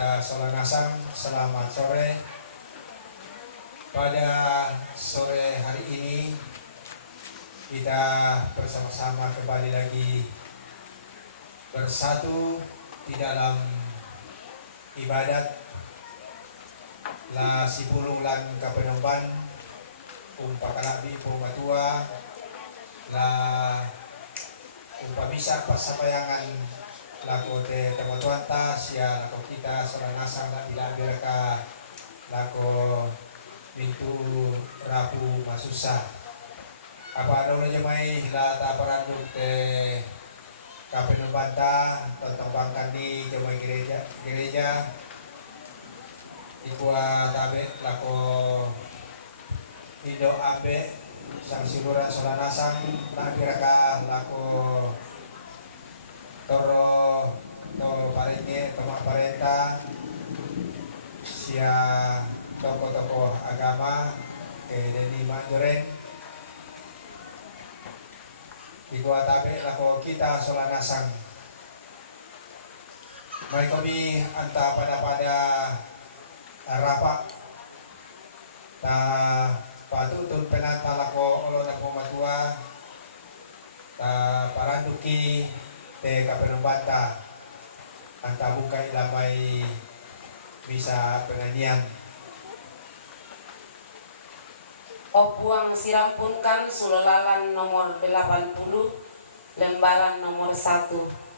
kita Solanasang, selamat sore. Pada sore hari ini kita bersama-sama kembali lagi bersatu di dalam ibadat la sipulung lan kapenomban umpakalakbi pumatua la umpamisa pasabayangan lako te temotuanta sia lako kita Solanasang la bilabir ka lako pintu rapu masusa apa ada ulah jemai la ta paranduk te kapenumbanta tentang di jemai gereja ikua tabe lako ido abe sang siluran Solanasang la biraka lako toro to parenge toma parenta sia tokoh-tokoh agama deni manjuren ikua tabe lako kita Solanasang mai kami anta pada rapak ta patutun penata lako olona pomatua ta paranduki te kapenumbanta anta buka ilamai bisa penganian Opuang sirampunkan sulolalan nomor 80 lembaran nomor 1.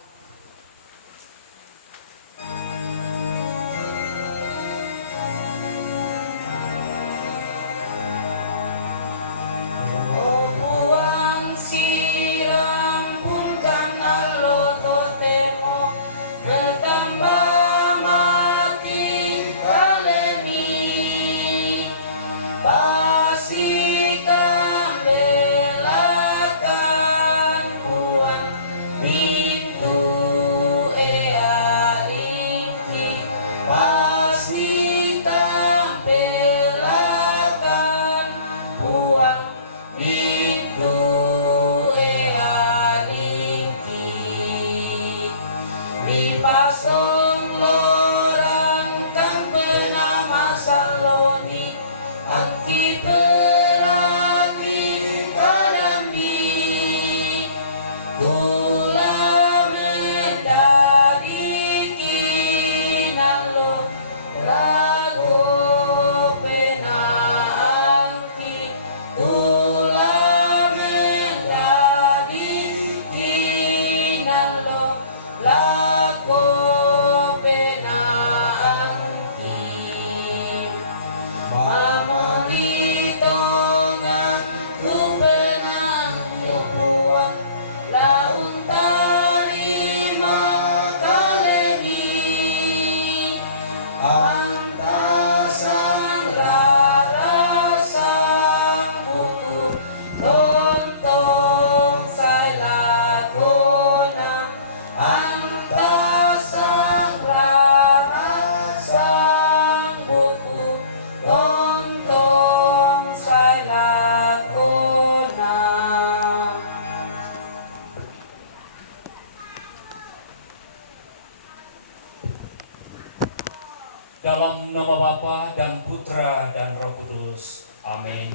Dalam nama Bapa dan Putra dan Roh Kudus. Amin.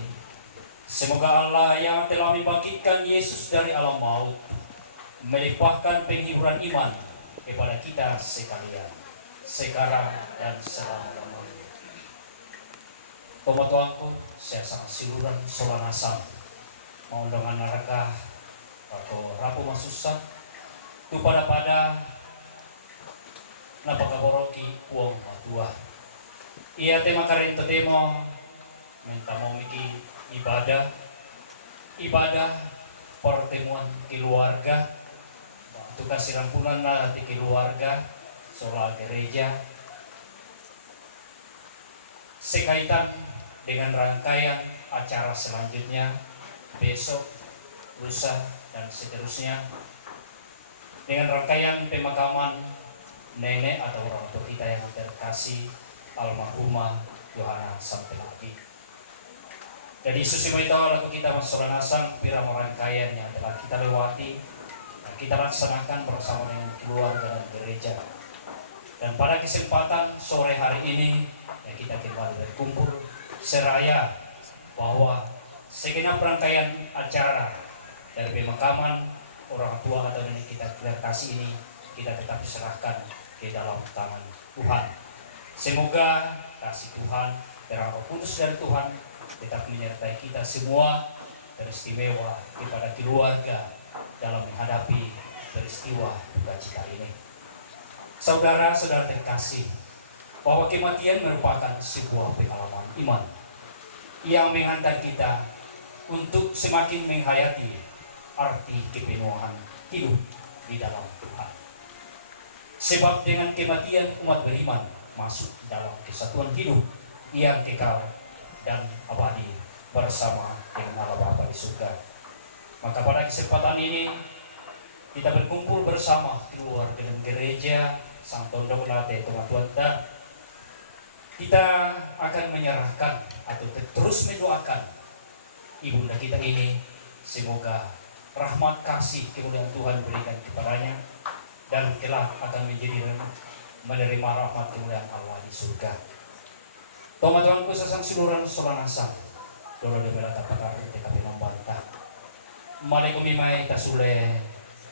Semoga Allah yang telah membangkitkan Yesus dari alam maut melimpahkan penghiburan iman kepada kita sekalian, sekarang dan selama-lamanya. Pematuanku, saya sangat siluran Solanasang, mau dengan neraka atau rapu masusa, tu pada napakaboroki uang matua. Ia tema karento temo minta mau miki ibadah pertemuan keluarga, tukar sirampunan di keluarga, soal gereja, sekaitan dengan rangkaian acara selanjutnya besok, lusa dan seterusnya, dengan rangkaian pemakaman nenek atau orang tua kita yang terkasih almarhumah Yohana Sampelaki. Jadi susimo itu lalu kita Solanasang pira rangkaian yang telah kita lewati dan kita laksanakan bersama dengan keluarga dan gereja. Dan pada kesempatan sore hari ini ya kita kembali berkumpul seraya bahwa segenap rangkaian acara dari pemakaman orang tua atau nenek kita kasih ini kita tetap serahkan ke dalam tangan Tuhan. Semoga kasih Tuhan, terang Roh Kudus dari Tuhan tetap menyertai kita semua, teristimewa kepada keluarga dalam menghadapi peristiwa duka cita ini. Saudara-saudara terkasih, bahwa kematian merupakan sebuah pengalaman iman yang menghantar kita untuk semakin menghayati arti kepenuhan hidup di dalam Tuhan. Sebab dengan kematian umat beriman masuk dalam kesatuan hidup yang kekal dan abadi bersama dengan Allah Bapa di surga. Maka pada kesempatan ini kita berkumpul bersama keluarga dan gereja Sang Tondok Late Tuhan. Kita akan menyerahkan atau terus mendoakan ibunda kita ini, semoga rahmat kasih kemuliaan Tuhan berikan kepadanya dan kelak akan menerima rahmat kemuliaan Allah di surga. Toma Tuhanku sasang siluran solanasa dolo de bela tapakar TKP membantah mare kumimay tasule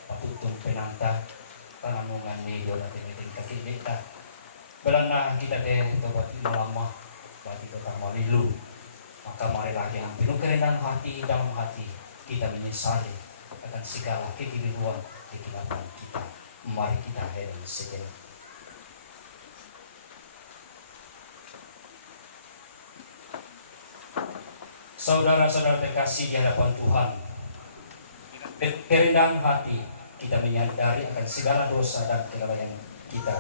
patutong penanta tananungan ni dola tiniting kakilita belana kita teh buat malama bagi kita malilu, maka mari lagi ang pinukerenan hati dalam hati kita menyesali akan segala kekeliruan kekilapan kita. Mari kita hening sejenak. Saudara-saudara terkasih di hadapan Tuhan, kerendahan hati kita menyadari akan segala dosa dan kelalaian kita,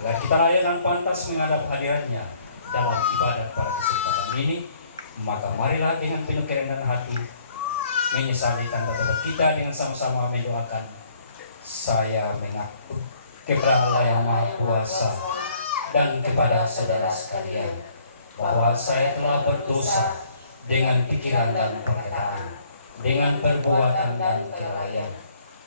agar kita layak dan pantas menghadap hadirannya dalam ibadat pada kesempatan ini. Maka marilah dengan penuh kerendahan hati menyesali tanda tobat kita dengan sama-sama mendoakan. Saya mengaku kepada Allah yang Maha Kuasa dan kepada saudara sekalian bahwa saya telah berdosa dengan pikiran dan perkataan, dengan perbuatan dan kelalaian.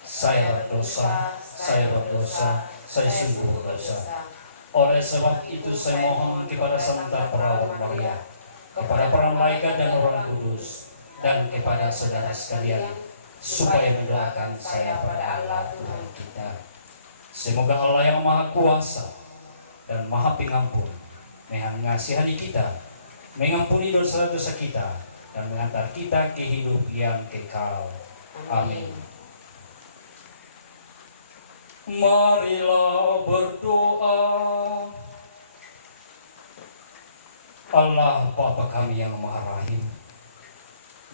Saya berdosa, saya sungguh berdosa. Oleh sebab itu saya mohon kepada Santa Perawan Maria, kepada para malaikat dan orang kudus, dan kepada saudara sekalian, supaya mendoakan saya pada Allah Tuhan kita. Semoga Allah yang Maha Kuasa dan Maha Pengampun mengasihani kita, mengampuni dosa-dosa kita, dan mengantar kita ke hidup yang kekal. Amin. Marilah berdoa. Allah Bapa kami yang Maha Rahim,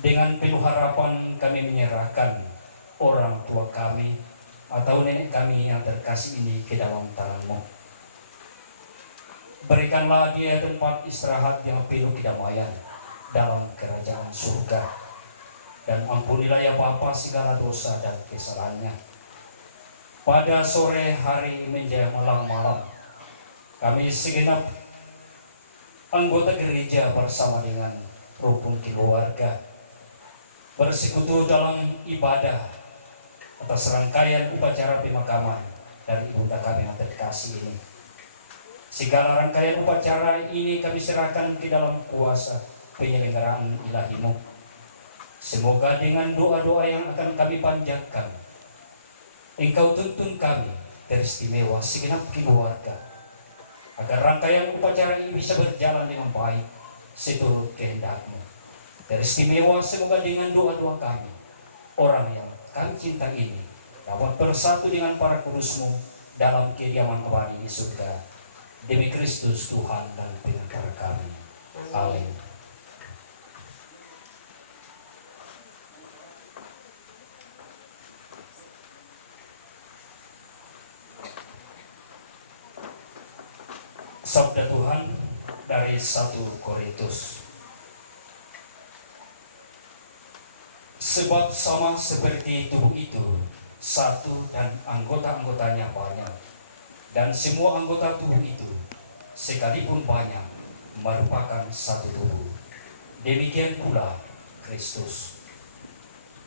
dengan penuh harapan kami menyerahkan orang tua kami atau nenek kami yang terkasih ini ke dalam tangan-Mu. Berikanlah dia tempat istirahat yang penuh kedamaian dalam kerajaan surga. Dan ampunilah ya Bapa segala dosa dan kesalahannya. Pada sore hari menjelang malam-malam, kami segenap anggota gereja bersama dengan rukun keluarga bersekutu dalam ibadah atas rangkaian upacara pemakaman dari ibunda kami yang terkasih ini. Segala rangkaian upacara ini kami serahkan ke dalam kuasa penyelenggaraan ilahi-Mu. Semoga dengan doa-doa yang akan kami panjatkan, Engkau tuntun kami teristimewa segenap keluarga, agar rangkaian upacara ini bisa berjalan dengan baik seturut kehendak-Mu. Teristimewa semoga dengan doa-doa kami, orang yang kami cinta ini dapat bersatu dengan para kudus-Mu dalam kediaman abadi di surga. Demi Kristus Tuhan dan Pengantar kami. Amin. Sabda Tuhan dari 1 Korintus. Sebab sama seperti tubuh itu satu dan anggota-anggotanya banyak, dan semua anggota tubuh itu sekalipun banyak merupakan satu tubuh. Demikian pula Kristus.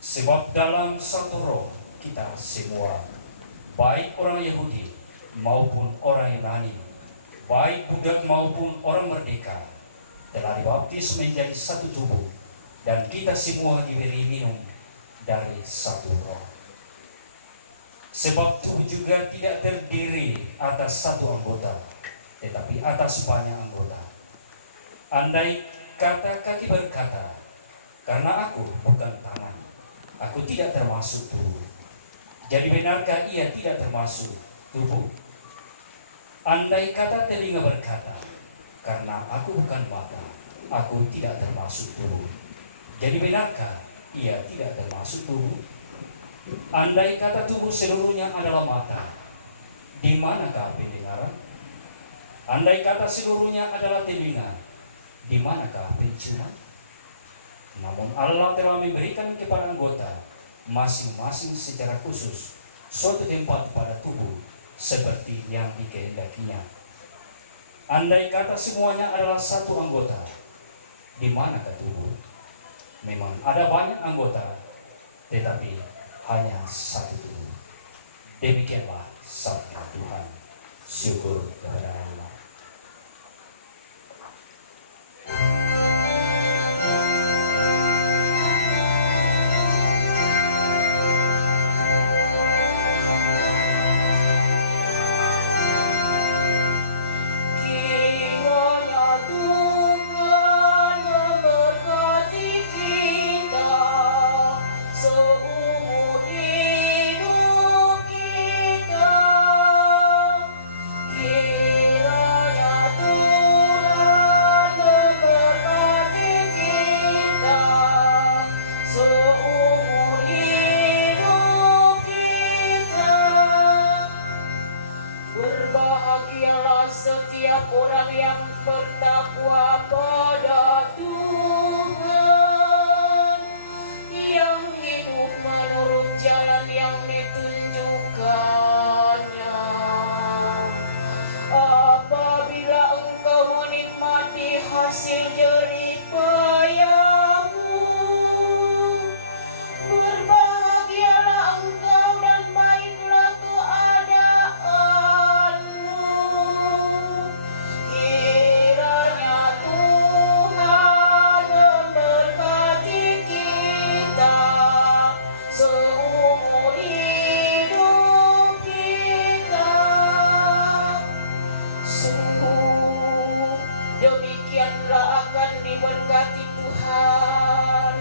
Sebab dalam satu roh kita semua, baik orang Yahudi maupun orang Yunani, baik budak maupun orang merdeka, telah dibaptis menjadi satu tubuh, dan kita semua diberi minum dari satu roh. Sebab tubuh juga tidak terdiri atas satu anggota, tetapi atas banyak anggota. Andai kata kaki berkata, karena aku bukan tangan, aku tidak termasuk tubuh, jadi benarkah ia tidak termasuk tubuh? Andai kata telinga berkata, karena aku bukan mata, aku tidak termasuk tubuh, jadi benarkah ia tidak termasuk tubuh? Andai kata tubuh seluruhnya adalah mata, di manakah pendengaran? Andai kata seluruhnya adalah telinga, di manakah penciuman? Namun Allah telah memberikan kepada anggota masing-masing secara khusus suatu tempat pada tubuh seperti yang dikehendakinya. Andai kata semuanya adalah satu anggota, di manakah tubuh? Memang ada banyak anggota, tetapi hanya satu tubuh. Demikianlah sabda Tuhan. Syukur kepada Allah. Berbahagialah setiap orang yang bertakwa pada Tuhan, yang hidup menurut jalan yang ditunjukkannya. Apabila engkau menikmati hasil jerih payahmu, berbahagialah engkau dan baiklah keadaanmu. Kiranya Tuhan memberkati kita seumur hidup kita. Sungguh demikianlah akan diberkati Tuhan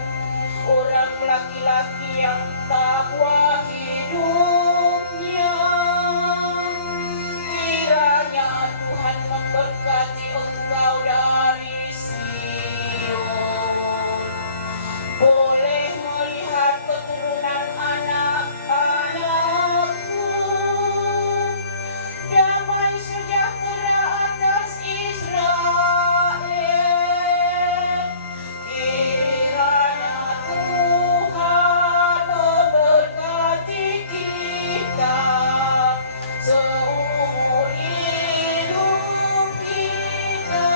orang laki-laki yang takwa hidupnya. Kiranya Tuhan memberkati engkau dari Sion. Boleh melihat keturunan anak-anakmu, damai sejahtera atas Israel. Kiranya Tuhan memberkati kita seumur hidup kita.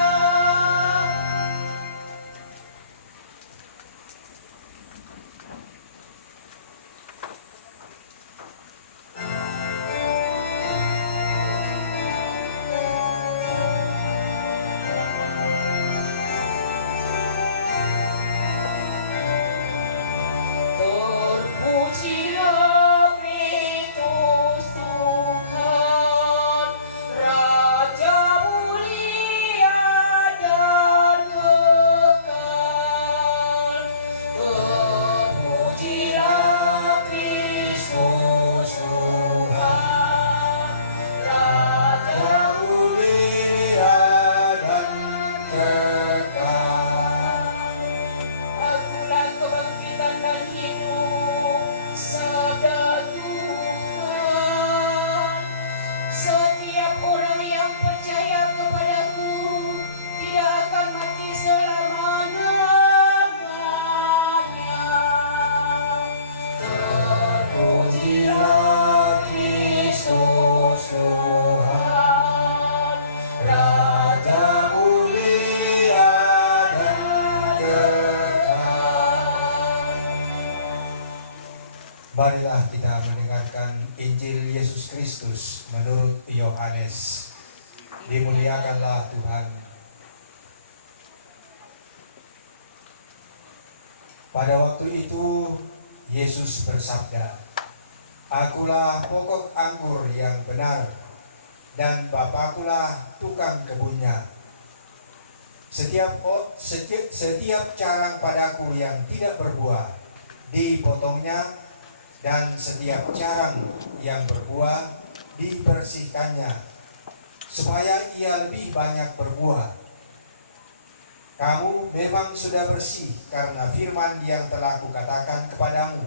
Terpujilah Kristus Tuhan, Raja mulia dan kekal. Terpujilah Kristus Tuhan, Raja mulia dan kekal. Akulah kebangkitan dan hidup, sabda Tuhan. Setiap orang yang percaya kepadaku tidak akan mati selama-lamanya. Terpujilah Kristus Tuhan, Raja mulia dan kekal. Marilah kita mendengarkan Injil Yesus Kristus Kristus menurut Yohanes. Dimuliakanlah Tuhan. Pada waktu itu Yesus bersabda, "Akulah pokok anggur yang benar, dan Bapakulah tukang kebunnya. Setiap carang padaku yang tidak berbuah, dipotongnya, dan setiap carang yang berbuah, dibersihkannya, supaya ia lebih banyak berbuah. Kamu memang sudah bersih karena firman yang telah kukatakan kepadamu.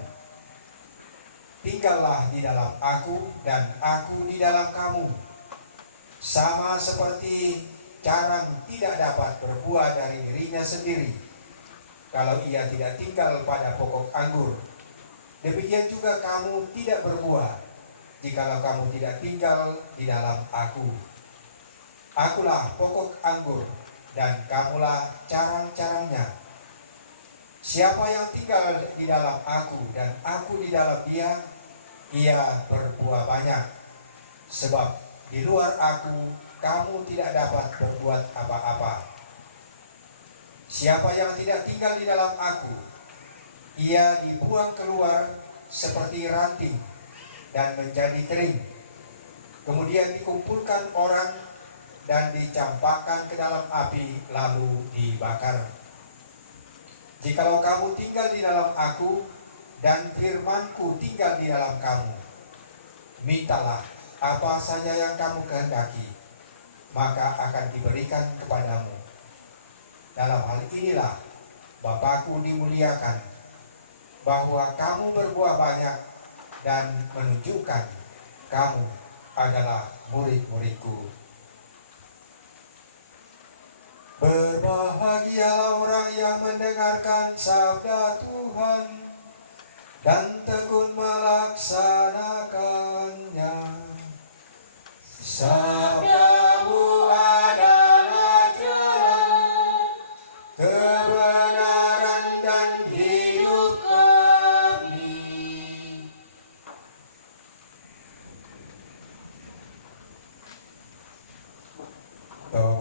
Tinggallah di dalam aku, dan aku di dalam kamu. Sama seperti carang tidak dapat berbuah dari dirinya sendiri kalau ia tidak tinggal pada pokok anggur, demikian juga kamu tidak berbuah jikalau kamu tidak tinggal di dalam aku. Akulah pokok anggur, dan kamulah carang-carangnya. Siapa yang tinggal di dalam aku dan aku di dalam dia, ia berbuah banyak. Sebab di luar aku kamu tidak dapat berbuat apa-apa. Siapa yang tidak tinggal di dalam aku, ia dibuang keluar seperti ranting dan menjadi kering. Kemudian dikumpulkan orang dan dicampakkan ke dalam api, lalu dibakar. Jikalau kamu tinggal di dalam aku, dan firmanku tinggal di dalam kamu, mintalah apa saja yang kamu kehendaki, maka akan diberikan kepadamu. Dalam hal inilah Bapakku dimuliakan, bahwa kamu berbuah banyak dan menunjukkan kamu adalah murid-muridku. Berbahagialah orang yang mendengarkan sabda Tuhan dan tekun melaksanakannya. Sabdamu adalah jalan, kebenaran dan hidup kami.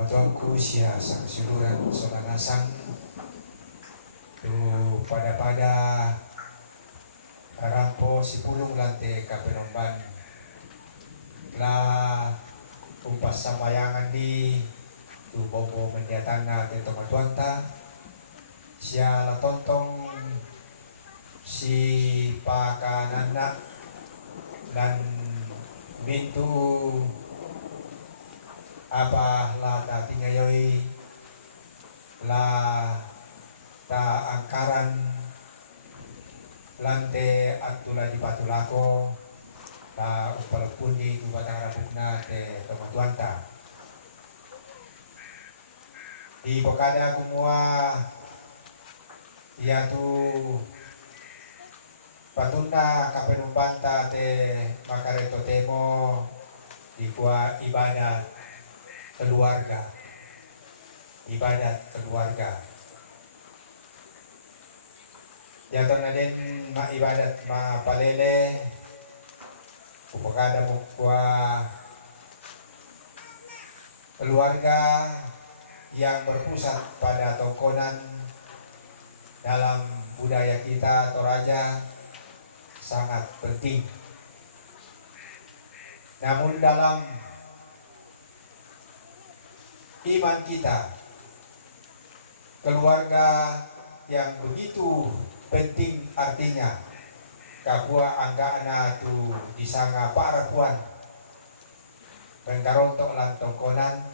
Tuanku sia sang suluran saudara sang tu pada rampo si pulung lantai kapenomban lah umpas samayangan di tu bobo mendiatana te tomatuanta sia la tontong si pakanana dan mintu apa la ta tingayoi la ta angkaran lante atula di patulako ta upalapundi tu batang rapukna te tomatuanta di bokada kumua ia tu patunda kapenumbanta te makareto temo di kuah ibadat keluarga, jatuh naden ma ibadat ma palele upakada mukwa keluarga yang berpusat pada tongkonan dalam budaya kita Toraja sangat penting. Namun dalam iman kita, keluarga yang begitu penting artinya kapua anggana tu disanga parapuan mengkarontok lan tongkonan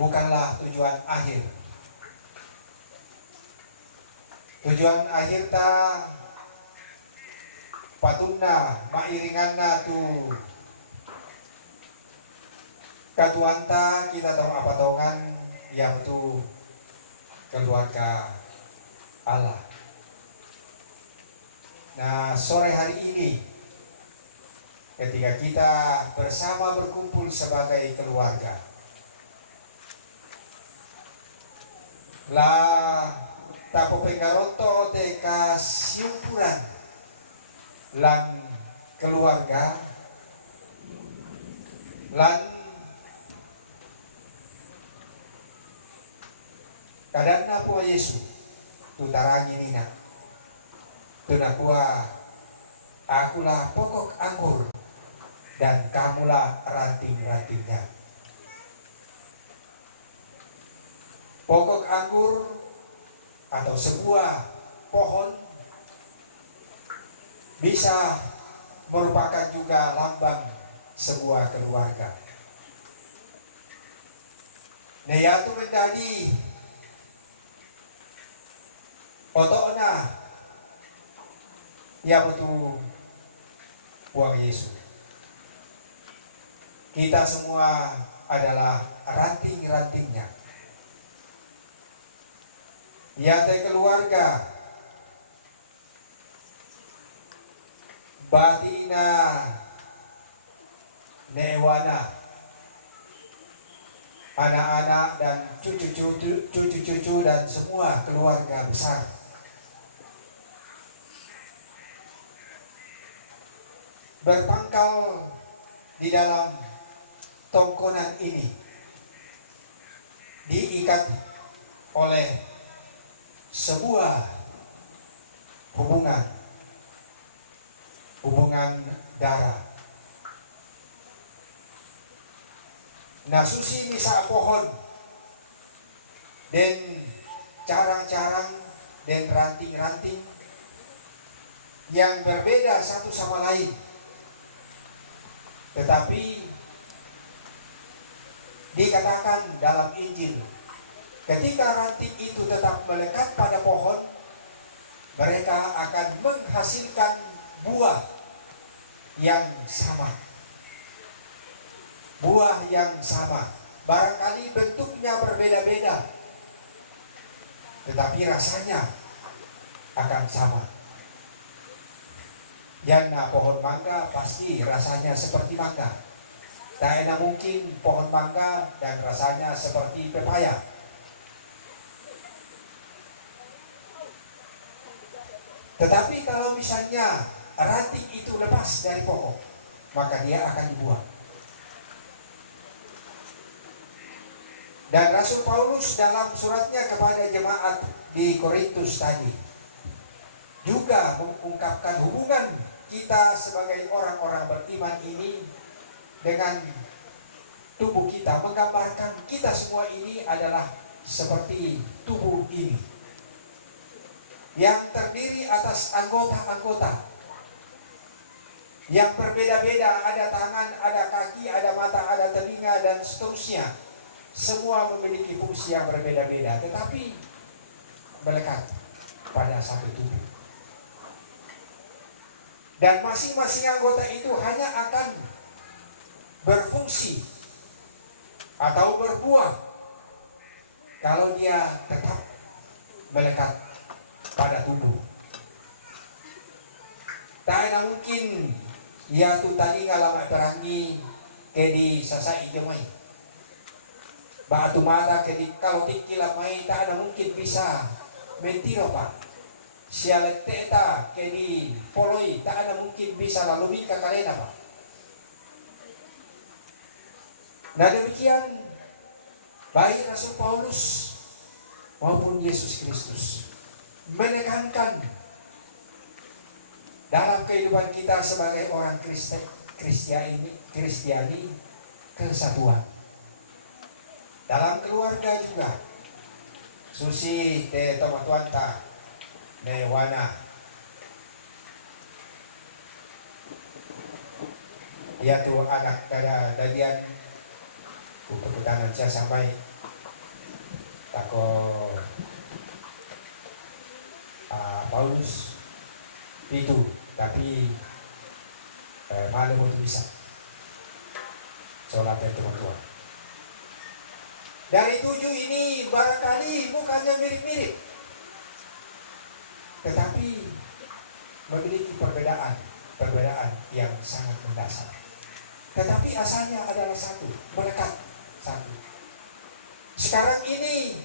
bukanlah tujuan akhir. Tujuan akhir ta patuna mairinganna tu katuanta kita tahu apa tongan yang itu keluarga Allah. Nah sore hari ini ketika kita bersama berkumpul sebagai keluarga, lah tapo pengaroto teka siumpuran lan keluarga lan kadang po Yesu tutarangi nina tunakua akulah pokok anggur dan kamulah ranting-rantingnya. Pokok anggur atau sebuah pohon bisa merupakan juga lambang sebuah keluarga. Neyatu menjadi otokna ya betul buang Yesus. Kita semua adalah ranting-rantingnya. Ya teh keluarga batina newana anak-anak dan cucu-cucu dan semua keluarga besar. Berpangkal di dalam tongkonan ini diikat oleh sebuah hubungan darah. Nah susi misa pohon dan carang-carang dan ranting-ranting yang berbeda satu sama lain, tetapi dikatakan dalam Injil ketika ranting itu tetap melekat pada pohon, mereka akan menghasilkan buah yang sama. Buah yang sama. Barangkali bentuknya berbeda-beda, tetapi rasanya akan sama. Yana pohon mangga pasti rasanya seperti mangga. Tak enak mungkin pohon mangga dan rasanya seperti pepaya. Tetapi kalau misalnya ranting itu lepas dari pokok, maka dia akan dibuang. Dan Rasul Paulus dalam suratnya kepada jemaat di Korintus tadi juga mengungkapkan hubungan kita sebagai orang-orang beriman ini dengan tubuh kita, menggambarkan kita semua ini adalah seperti tubuh ini yang terdiri atas anggota-anggota yang berbeda-beda, ada tangan, ada kaki, ada mata, ada telinga, dan seterusnya. Semua memiliki fungsi yang berbeda-beda, tetapi melekat pada satu tubuh. Dan masing-masing anggota itu hanya akan berfungsi atau berbuah kalau dia tetap melekat pada tubuh. Tak ada mungkin ia tu tadi ngalamat perangi ke di sasai jemai. Batu mata ke di kalau tikila mai tak ada mungkin bisa mentiro pak. Sialet teta ke di poloi tak ada mungkin bisa lalu ke kalena pak. Nah demikian baik Rasul Paulus maupun Yesus Kristus menekankan dalam kehidupan kita sebagai orang Kristiani kesatuan. Dalam keluarga juga susi te tomatuanta newana dia tuh anak dadian keputusan saya sampai tako Paulus itu, tapi malu untuk bisa sholat dan teman-teman. Dari 7 ini barangkali bukannya mirip-mirip, tetapi memiliki perbedaan yang sangat mendasar. Tetapi asalnya adalah satu, melekat satu. Sekarang ini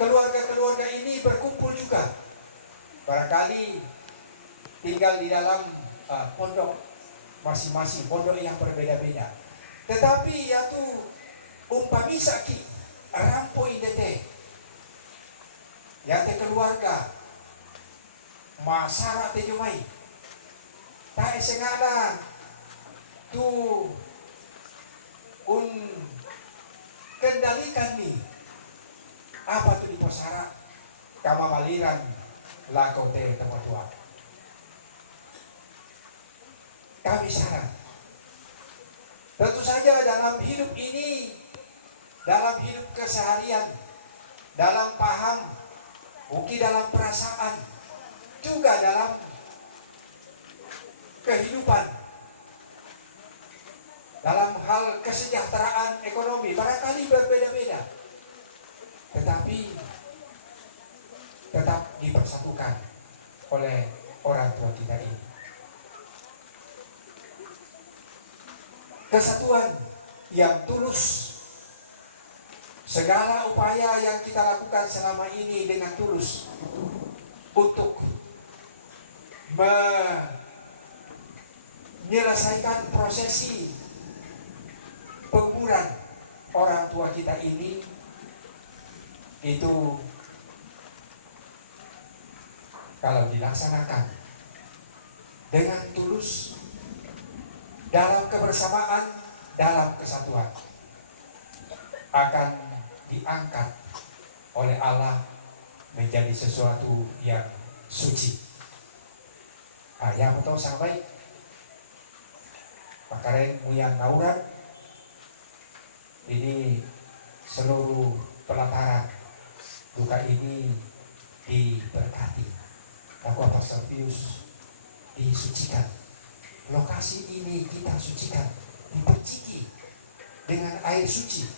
keluarga-keluarga ini berkumpul juga. Barangkali tinggal di dalam pondok masing-masing, pondok yang berbeda-beda. Tetapi ya tu umpamisa ki rampo indete ya te keluarga masara te jumai ta esengada tu kendalikan nih apa tu di pasara kama maliran lako te tempat tua kami saran tentu saja dalam hidup ini, dalam hidup keseharian, dalam paham, mungkin dalam perasaan, juga dalam kehidupan, dalam hal kesejahteraan ekonomi, barangkali berbeda-beda, tetapi tetap dipersatukan oleh orang tua kita ini. Kesatuan yang tulus, segala upaya yang kita lakukan selama ini dengan tulus untuk menyelesaikan prosesi penguburan orang tua kita ini, itu kalau dilaksanakan dengan tulus, dalam kebersamaan, dalam kesatuan, akan diangkat oleh Allah menjadi sesuatu yang suci. Yang betul sampai makanya muyan nauran ini seluruh pelataran duka ini diberkati. Aku Pastor Pius disucikan. Lokasi ini kita sucikan, diperciki dengan air suci,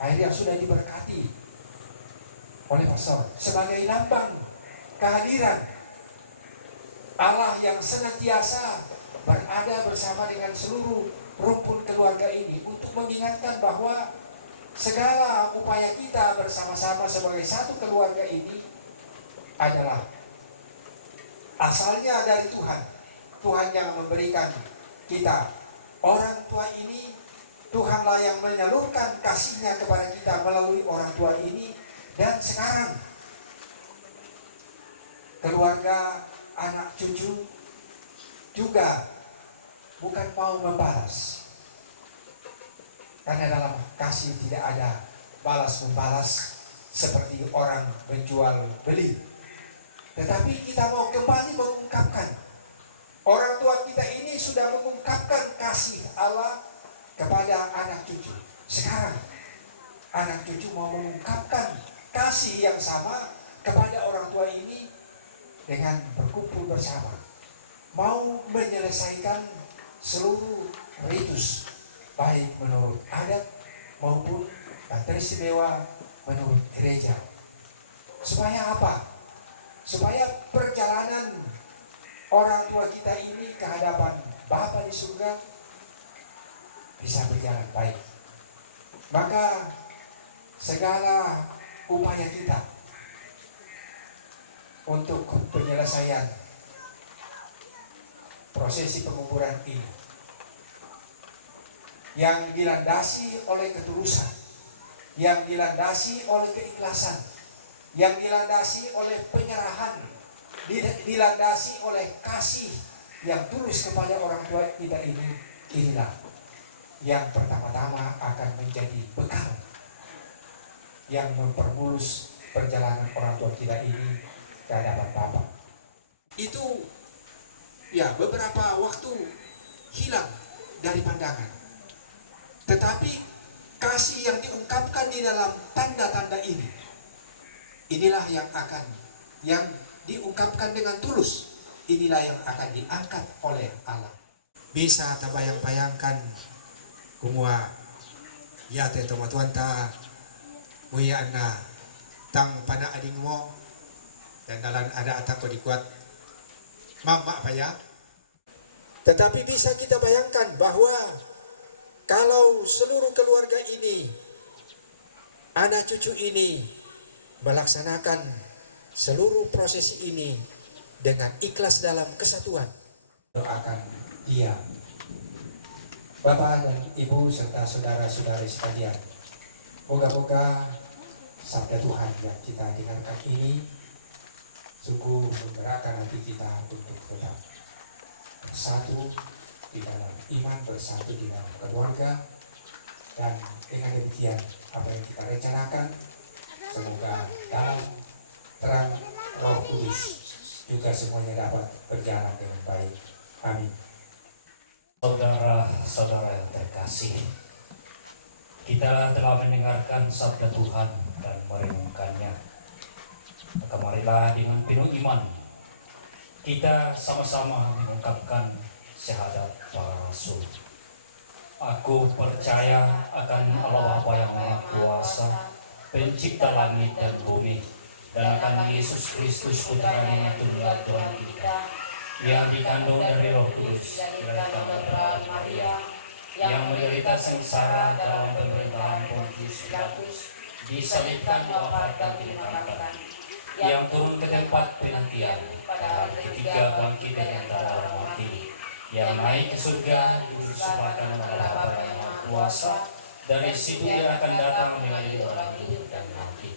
air yang sudah diberkati oleh pastor sebagai lambang kehadiran Allah yang senantiasa berada bersama dengan seluruh rumpun keluarga ini untuk mengingatkan bahwa segala upaya kita bersama-sama sebagai satu keluarga ini adalah asalnya dari Tuhan. Tuhan yang memberikan kita orang tua ini, Tuhanlah yang menyalurkan kasih-Nya kepada kita melalui orang tua ini. Dan sekarang keluarga, anak cucu juga bukan mau membalas, karena dalam kasih tidak ada balas membalas seperti orang menjual beli, tetapi kita mau kembali mengungkapkan. Orang tua kita ini sudah mengungkapkan kasih Allah kepada anak cucu. Sekarang anak cucu mau mengungkapkan kasih yang sama kepada orang tua ini dengan berkumpul bersama, mau menyelesaikan seluruh ritus, baik menurut adat maupun yang teristimewa menurut gereja. Supaya apa? Supaya perjalanan orang tua kita ini ke hadapan Bapa di surga bisa berjalan baik. Maka segala upaya kita untuk penyelesaian prosesi penguburan ini yang dilandasi oleh ketulusan, yang dilandasi oleh keikhlasan, yang dilandasi oleh penyerahan, dilandasi oleh kasih yang tulus kepada orang tua kita ini, inilah yang pertama-tama akan menjadi bekal yang mempermulus perjalanan orang tua kita ini ke hadapan Bapa. Itu ya beberapa waktu hilang dari pandangan, tetapi kasih yang diungkapkan di dalam tanda-tanda ini, inilah yang diungkapkan dengan tulus, inilah yang akan diangkat oleh Allah. Bisa terbayang-bayangkan kumua ya te tomatuan ta muya na tang pana ading mo dan dalam ada atak ko dikuat mama apa ya. Tetapi bisa kita bayangkan bahwa kalau seluruh keluarga ini, anak cucu ini melaksanakan seluruh prosesi ini dengan ikhlas dalam kesatuan, doakan dia Bapak dan Ibu serta saudara-saudari sekalian, moga-moga sabda Tuhan yang kita dengarkan ini sungguh menggerakkan hati kita untuk tetap bersatu di dalam iman, bersatu di dalam keluarga, dan dengan demikian apa yang kita rencanakan semoga dalam terang Roh Kudus juga semuanya dapat berjalan dengan baik. Amin. Saudara-saudara yang terkasih, kita telah mendengarkan sabda Tuhan dan merenungkannya. Maka marilah dengan penuh iman kita sama-sama mengungkapkan syahadat para rasul. Aku percaya akan Allah Bapa yang Maha Kuasa, Pencipta langit dan bumi, dan akan Yesus Kristus Putranya yang tunggal Tuhan kita, yang dikandung dari Roh Kudus, dilahirkan dari Maria, yang menderita sengsara dalam pemerintahan Pontius Pilatus, disalibkan, wafat dan dimakamkan, yang turun ke tempat penantian, pada hari ketiga bangkit dari antara orang mati, yang naik ke surga, duduk sebelah kanan Allah Bapa yang Maha Kuasa, dari situ dia akan datang mengadili orang hidup dan mati.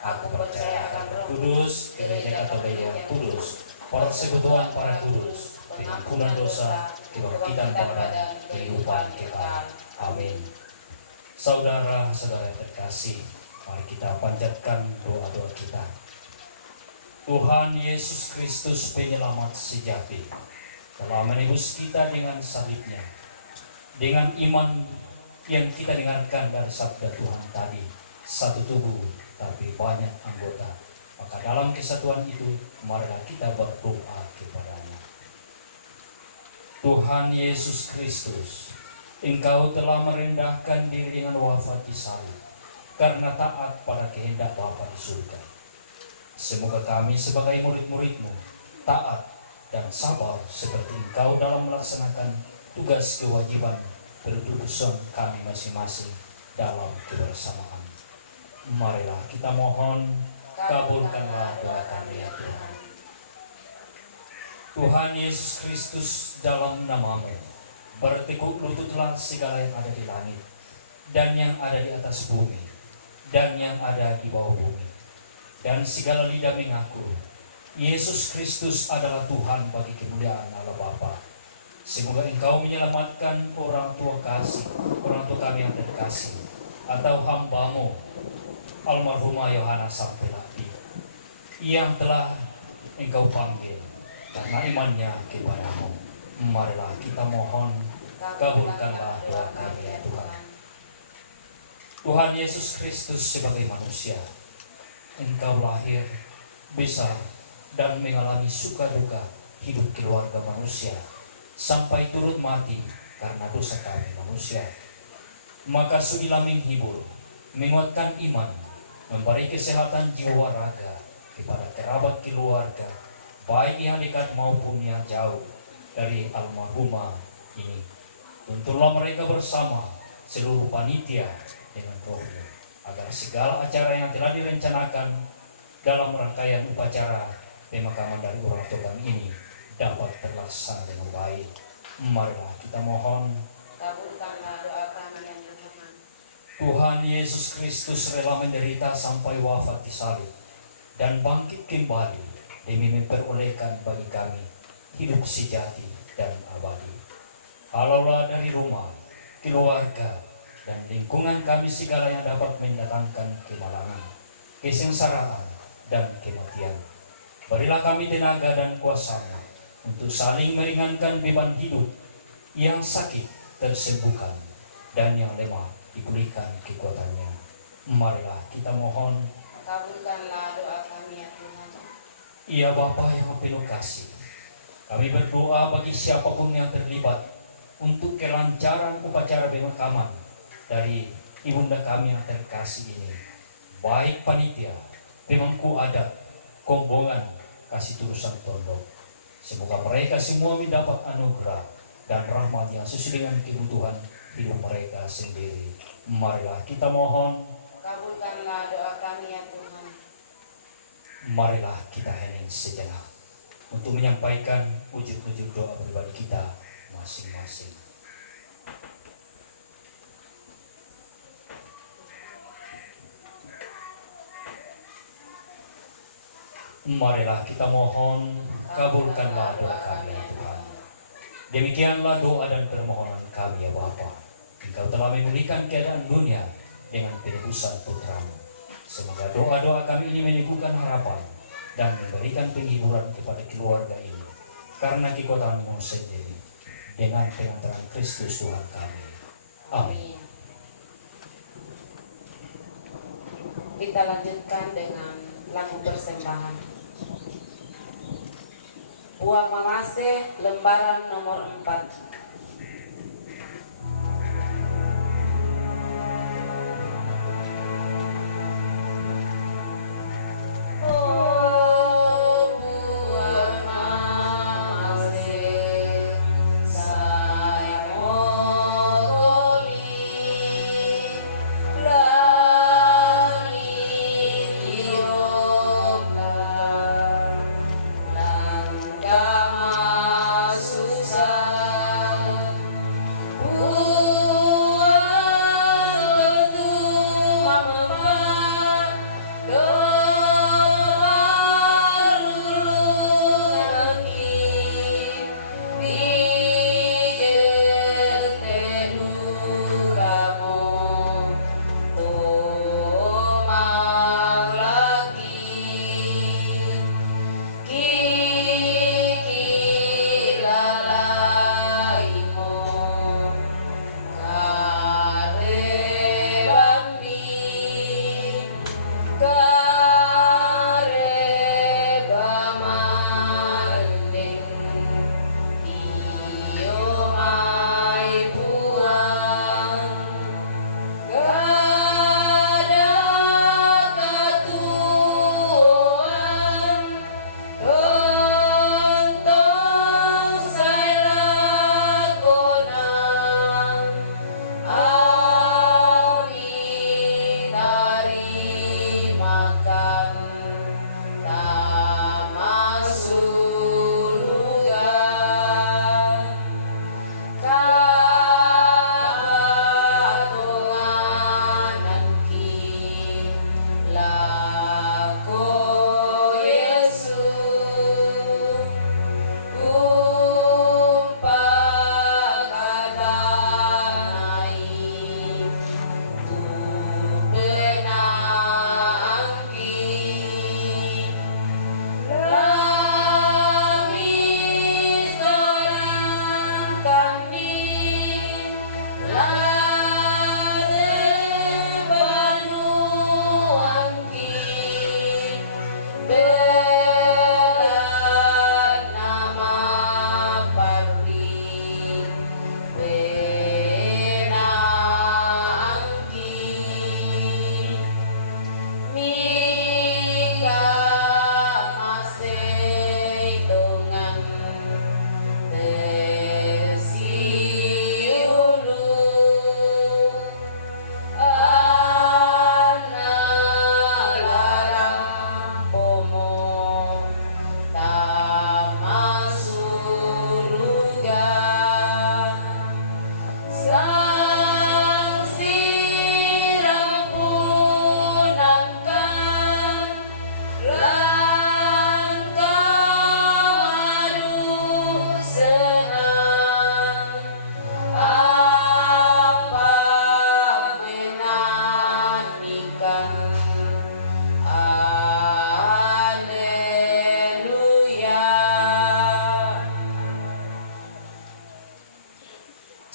Aku percaya akan Roh Kudus, gereja Katolik yang kudus, persekutuan para kudus, pengampunan dosa, kebangkitan pada kehidupan kekal. Amin. Saudara-saudara yang terkasih, mari kita panjatkan doa-doa kita. Tuhan Yesus Kristus penyelamat sejati telah menebus kita dengan salibnya. Dengan iman yang kita dengarkan dari sabda Tuhan tadi, satu tubuh tapi banyak anggota. Maka dalam kesatuan itu, marilah kita berdoa kepadanya. Tuhan Yesus Kristus, Engkau telah merendahkan diri dengan wafat di salib, karena taat pada kehendak Bapa di surga. Semoga kami sebagai murid-murid-Mu taat dan sabar seperti Engkau dalam melaksanakan tugas kewajiban berutusan kami masing-masing dalam kebersamaan. Marilah kita mohon, kabulkanlah doa kami ya Tuhan. Tuhan Yesus Kristus, dalam nama-Mu bertekuk lututlah segala yang ada di langit dan yang ada di atas bumi dan yang ada di bawah bumi, dan segala lidah mengaku Yesus Kristus adalah Tuhan bagi kemuliaan Allah Bapa. Semoga Engkau menyelamatkan orang tua kami yang terkasih, atau hamba-Mu almarhumah Yohana Sampelati, yang telah Engkau panggil karena imannya kepada-Mu. Marilah kita mohon, kabulkanlah doa kami ya Tuhan. Tuhan Yesus Kristus sebagai manusia, Engkau lahir, besar, dan mengalami suka duka hidup keluarga manusia, sampai turut mati karena dosa kami manusia. Maka sudilah menghibur, menguatkan iman, memberi kesehatan jiwa raga kepada kerabat keluarga, baik yang dekat maupun yang jauh dari almarhumah ini. Tuntunlah mereka bersama seluruh panitia dengan Roh-Mu, agar segala acara yang telah direncanakan dalam rangkaian upacara pemakaman dari orang tua kami ini dapat terlaksana dengan baik. Marilah kita mohon, Kabulkanlah doa kami yang Tuhan. Tuhan Yesus Kristus rela menderita sampai wafat di salib dan bangkit kembali demi memperolehkan bagi kami hidup sejati dan abadi. Halaulah dari rumah, keluarga, dan lingkungan kami segala yang dapat mendatangkan kemalangan, kesengsaraan, dan kematian. Berilah kami tenaga dan kuasa-Mu untuk saling meringankan beban hidup, yang sakit tersembuhkan dan yang lemah dipulihkan kekuatannya. Marilah kita mohon, Kabulkanlah doa kami ya Tuhan. Ya Bapa yang penuh kasih, kami berdoa bagi siapapun yang terlibat untuk kelancaran upacara pemakaman dari ibunda kami yang terkasih ini, baik panitia, pemangku adat, kombongan, kasih turusan pondok. Semoga mereka semua mendapat anugerah dan rahmat yang sesuai dengan kebutuhan hidup mereka sendiri. Marilah kita mohon, Kabulkanlah doa kami ya Tuhan. marilah kita hening sejenak untuk menyampaikan wujud-wujud doa pribadi kita masing-masing. Marilah kita mohon, kabulkanlah doa kami ya Tuhan. Demikianlah doa dan permohonan kami ya Bapa. Engkau telah memulihkan keadaan dunia dengan penebusan Putra-Mu. Semoga doa-doa kami ini meneguhkan harapan dan memberikan penghiburan kepada keluarga ini. Karena kekuatan-Mu sendiri, dengan pengantaran Kristus Tuhan kami. Amin. Kita lanjutkan dengan lagu persembahan. Buah Manase, lembaran nomor 4.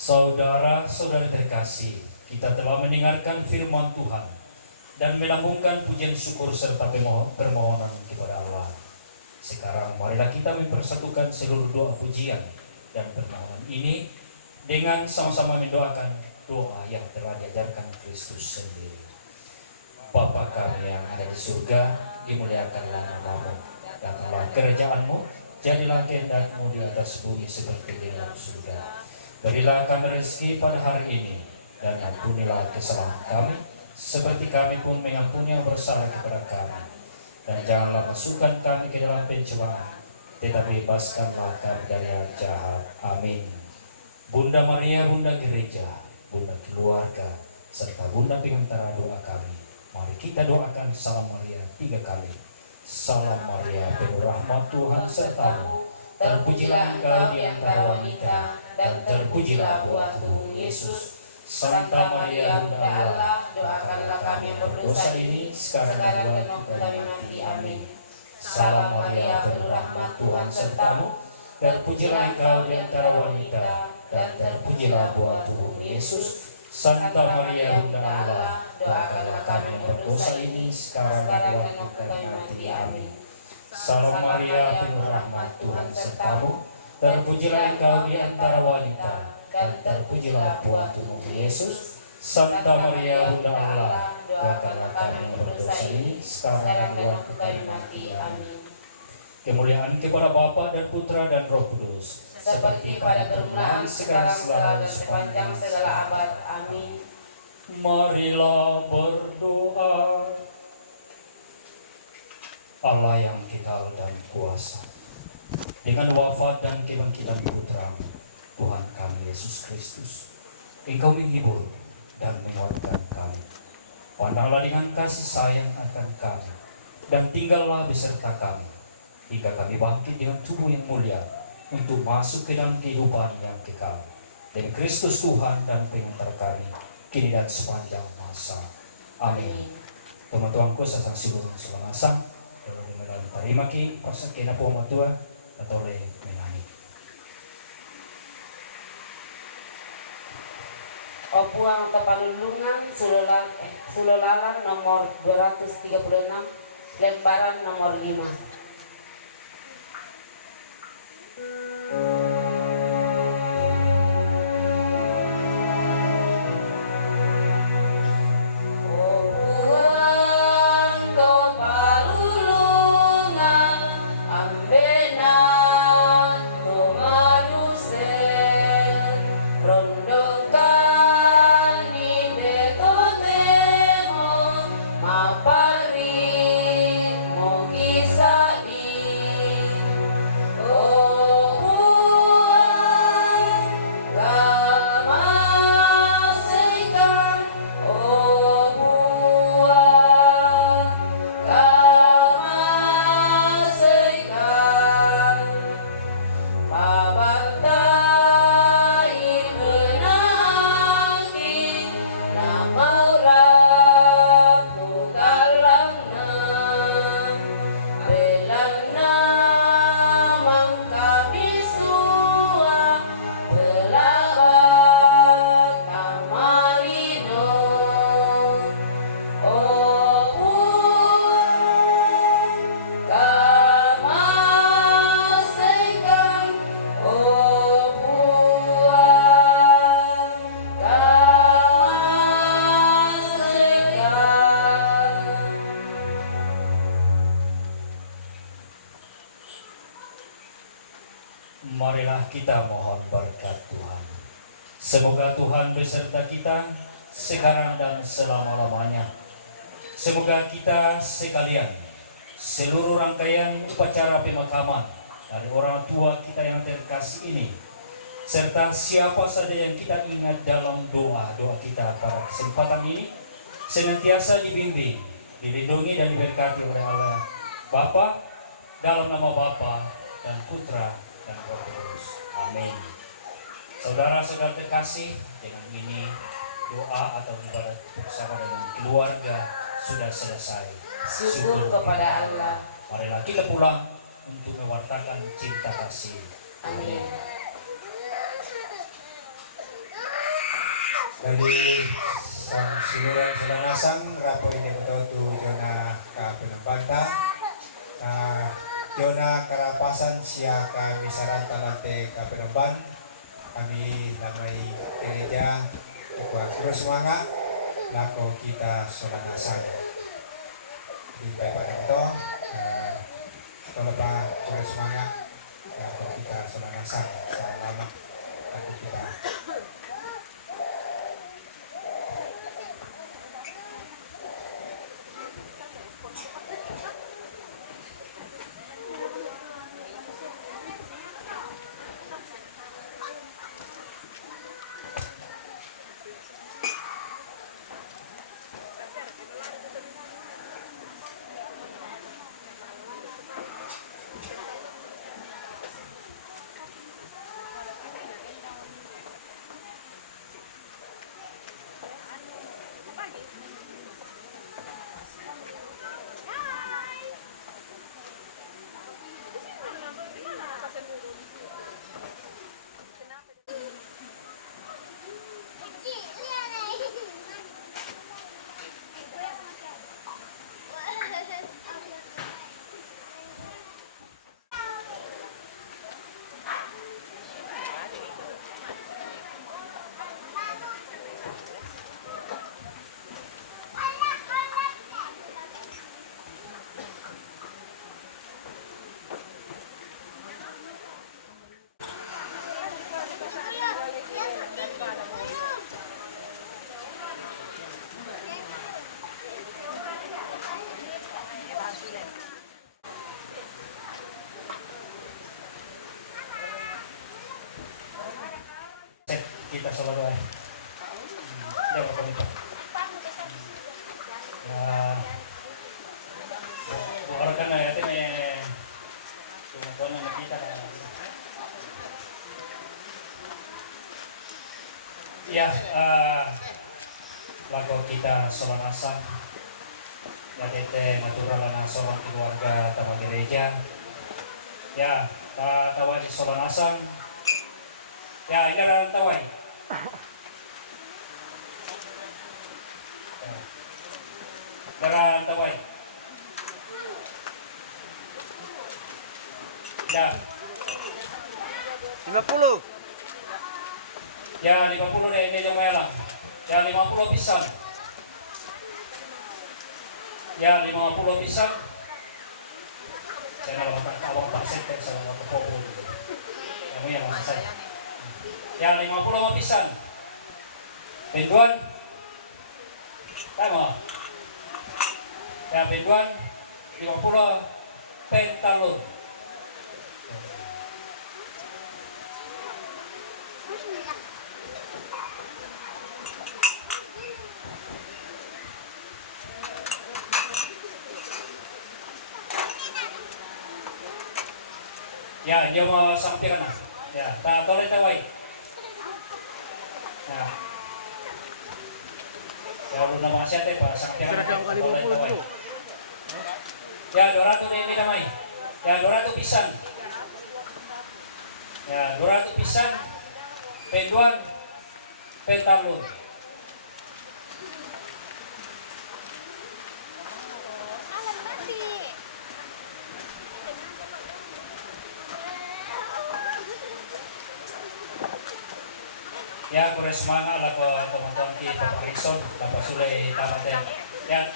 Saudara-saudari terkasih, kita telah mendengarkan firman Tuhan dan melambungkan pujian syukur serta permohonan kepada Allah. Sekarang marilah kita mempersatukan seluruh doa pujian dan permohonan ini dengan sama-sama mendoakan doa yang telah diajarkan Kristus sendiri. Bapa kami yang ada di surga, dimuliakanlah namamu, datanglah kerajaan-Mu, jadilah kehendak-Mu di atas bumi seperti di dalam surga. Berilah kami rezeki pada hari ini, dan ampunilah kesalahan kami, seperti kami pun mengampuni yang bersalah kepada kami. Dan janganlah masukkan kami ke dalam pencobaan, tetapi bebaskanlah kami dari yang jahat. Amin. Bunda Maria, Bunda Gereja, Bunda Keluarga, serta Bunda Pengantara doa kami, mari kita doakan salam Maria 3 kali. Salam Maria, penuh rahmat Tuhan sertamu. Terpujilah engkau di antara wanita, dan terpujilah buah tubuh Yesus. Santa Maria, Bunda Allah, doakanlah kami yang berdosa ini, sekarang dan waktu kami mati. Amin. Salam Maria, penuh rahmat Tuhan sertamu. Terpujilah engkau di antara wanita, dan terpujilah buah tubuh Yesus. Santa Maria, Bunda Allah, doakanlah kami yang berdosa ini, sekarang dan waktu kami mati. Amin. Salam Maria, penuh rahmat Tuhan sertamu. Terpujilah engkau di antara wanita, dan terpujilah buah tubuh Yesus. Santa Maria, Bunda Allah, doakanlah kami yang berdosa ini, sekarang dan waktu kami mati. Amin. Kemuliaan kepada Bapa dan Putra dan Roh Kudus, seperti pada permulaan, sekarang, selalu, dan sepanjang segala abad. Amin. Marilah berdoa. Allah yang kekal dan kuasa, dengan wafat dan kebangkitan Putra Tuhan kami Yesus Kristus, Engkau menghibur dan menguatkan kami. Pandanglah dengan kasih sayang akan kami, dan tinggallah beserta kami, hingga kami bangkit dengan tubuh yang mulia, untuk masuk ke dalam kehidupan yang kekal. Demi Kristus Tuhan dan pengantar kami, kini dan sepanjang masa. Amin. Teman-temanku sasang silung selangasang, terima kasih pasal kena po matua atau le menani. Opuang Tapalulungan Sulolalan nomor 236, lembaran nomor 5. Marilah kita mohon berkat Tuhan. Semoga Tuhan beserta kita sekarang dan selama-lamanya. Semoga kita sekalian, seluruh rangkaian upacara pemakaman dari orang tua kita yang terkasih ini, serta siapa saja yang kita ingat dalam doa-doa kita pada kesempatan ini, senantiasa dibimbing, dilindungi dan diberkati oleh Allah Bapa, dalam nama Bapa dan Putra dan Roh Kudus. Amin. Saudara-saudara terkasih, dengan ini doa atau ibadat bersama dengan keluarga sudah selesai. Syukur kepada Allah. Marilah kita pulang untuk mewartakan cinta kasih. Amin. Dari sang siluran selangasang rapo ini betul Jona ka penempata Jona karapasan siya kami saranta nante ka penemban kami damai gereja kuat terus manga lako kita selangasang di baik pada itu kalau pak terus manga lako kita selangasang selama lako kita. kita sholat doa. Jangan kami pak. Ya, orang kan ya itu cuma tuan yang kita. Ya, lagu kita sholat asar. Jadi teh natural anak sholat keluarga tamu gereja. Ya, tawai sholat asar. Ya, ini adalah tawai. Darah tawai. Ya. 50. Ya 50 deh ini jam lang. Ya 50 pisang. Ya 50 pisang. Saya kalau abang tak sente sama popo. Kamu yang masih saya. Ya 50 pisang. Penduan. Tama. Ya penduan 50 pentalon. Ya, dia mau sampaikan. Ya, tak boleh tawai. Ya. Ya, lu nama siapa Pak? Sampaikan. Boleh tawai. Ya, 200 ini namai. Ya, 200 pisang. Ya, 200 pisang. Penduan, pentalun. Ya, kurang semangat lah teman-teman di Bapak Rikson, Bapak Sule, Tamaten. Ya,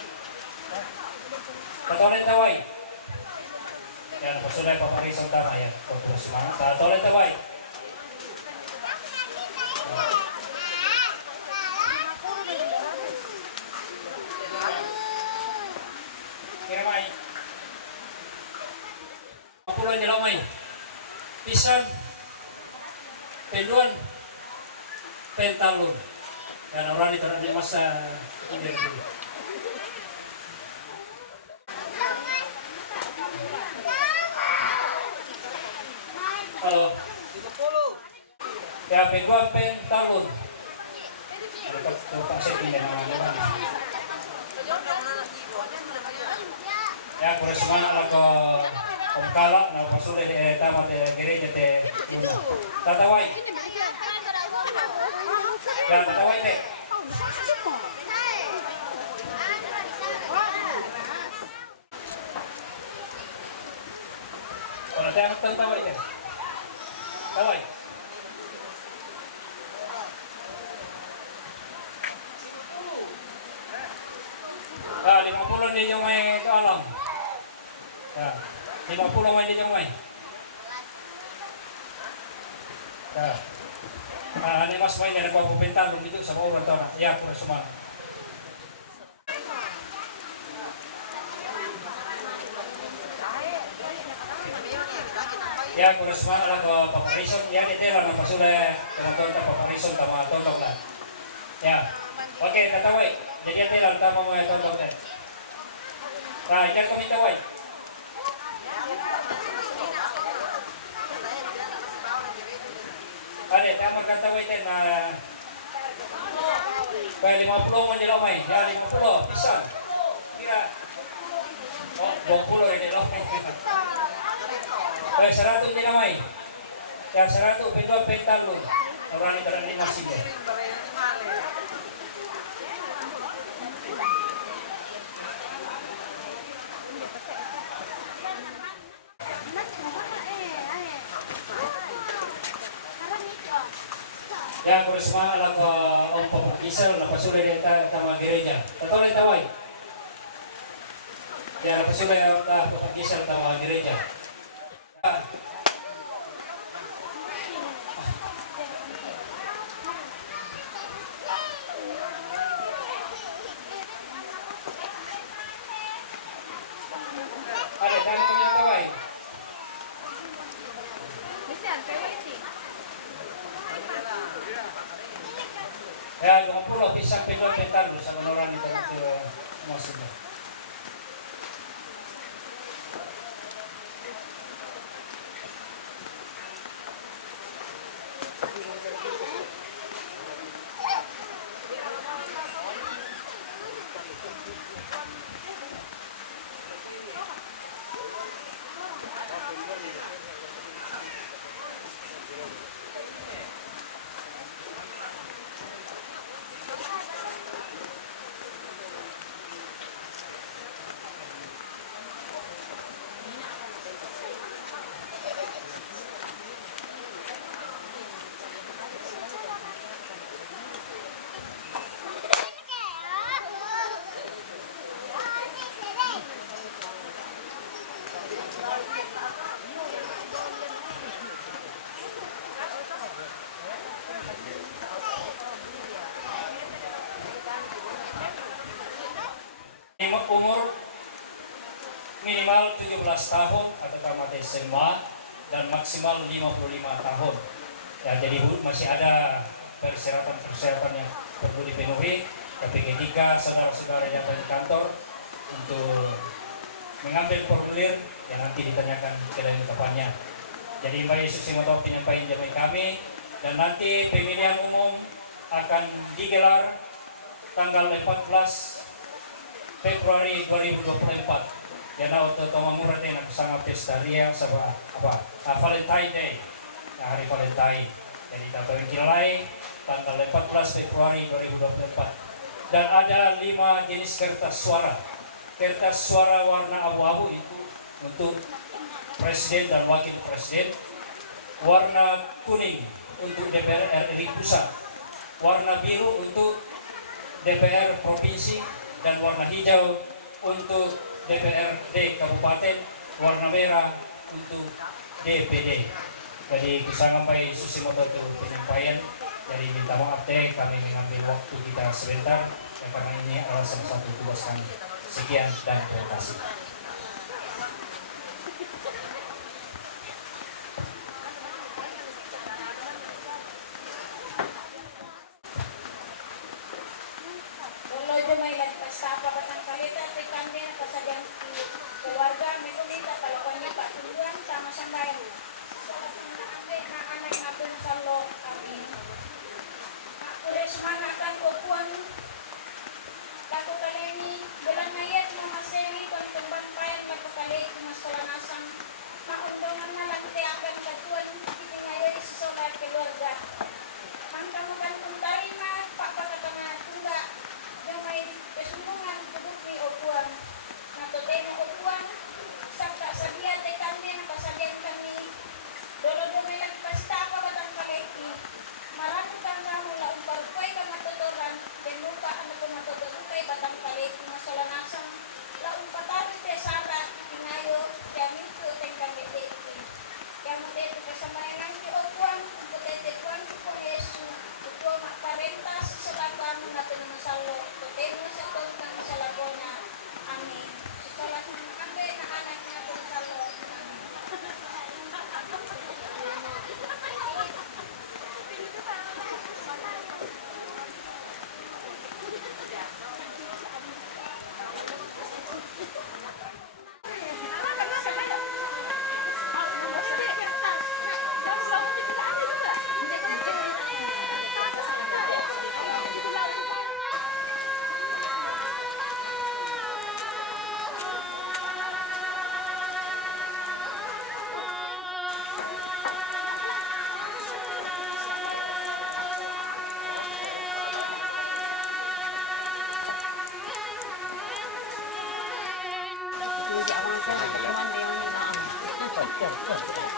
Tatolen tawai. Ya, Bapak Sule, Bapak Rikson, Tama ya. Kurang semangat. Tatolen tawai. Kira mai. 50 nilai mai. Pisang, penduan, pentalun. Dan orang itu ada masa ini dulu. Halo. Ya penduan pentalun. Pak saya pindah nama. Ya kurang semangat lah ke Om Kalak, nah masuk di tamat gereja teh. Tatawai. Ya tatawai teh. Kalau teh anak tatawai teh. Tawai. Ah 50 din yung may kaalam. Ya. 50 may din yung may. Ya. Ano mas may na nagpapupintan dito sa oras to na. Ya, pura sumang. Ya, pura sumang lang ko paparison. Ya, dito lang pasula teman-teman paparison tama tontok lang. Ya. Oke, tatawai. Jadi ate lang tama mo yung tontok lang. Nah, ikan kami tawai. Ade, tama kan tawai ten na kaya 50 mo nila may. Ya, 50. Pisang. Kira. Oh, 20 rin nila. Kaya 100 nila may. Ya, 100. Pintuan pentalun. Orang ini terang nasi deh. Ya, kurang semangat lah ke Om Papa Kisel, lepas sudah dia tamu gereja. Tahu dia tawai. Ya, lepas sudah dia Papa Kisel tamu gereja. Ada jangan punya tawai. Ya, 20 bisa pintar lu sama orang itu maksudnya. Umur minimal 17 tahun atau tamat SMA dan maksimal 55 tahun. Ya, jadi masih ada persyaratan yang perlu dipenuhi. Tapi ketika saudara-saudara datang ke kantor untuk mengambil formulir yang nanti ditanyakan kelengkapannya. Jadi Mbak Yesus Simoto penyampaian jamaah kami, dan nanti pemilihan umum akan digelar tanggal 14 Februari 2024. Yana untuk mamurate na kusanga pesta ria sama Valentine Day, hari Valentine. Jadi tatawin kilai tanggal 14 Februari 2024. Dan ada 5 jenis kertas suara. Kertas suara warna abu-abu itu untuk presiden dan wakil presiden. Warna kuning untuk DPR RI Pusat. Warna biru untuk DPR Provinsi, dan warna hijau untuk DPRD Kabupaten, warna merah untuk DPD. Jadi sampai Susimoto itu penyampaian. Jadi minta maaf kami mengambil waktu kita sebentar, ya, karena ini alasan satu tugas kami. Sekian dan terima kasih. May nagpastapa batang kalita at ikandi na pasadyang keluarga may kumita talagang niya patunduan sama sa bayan. So, na anay natin sa lo kami. Pulis mga kan tako kaleni bilang nayat mga seri kung bampayan tako kaleni mas kalanasang maundongan na lang tiyakan katuan kiti ngayon isusulat keluarga. Mangkamukan kung tayo na papakatanga tunda yung may kesumbungan duduk ni Opuan na today na Opuan sakta sabihan ay kami napasabihan kami dolo may nagpasta ka batang kalaiti marami kang nga mula umparkoy ka matuturan din lupa ano ko matuturan kay batang kalaiti masalanasang laong patarin te sala kinayo kaya minto teng kami dito kaya mo dito kasamayan ni Opuan putete Puan ko Yesu ito maparentas sa lakang natin ng salo tuteno sa tong sa lagona amin ito lang ang na anak niya ng salo Jangan saya teman dia ni.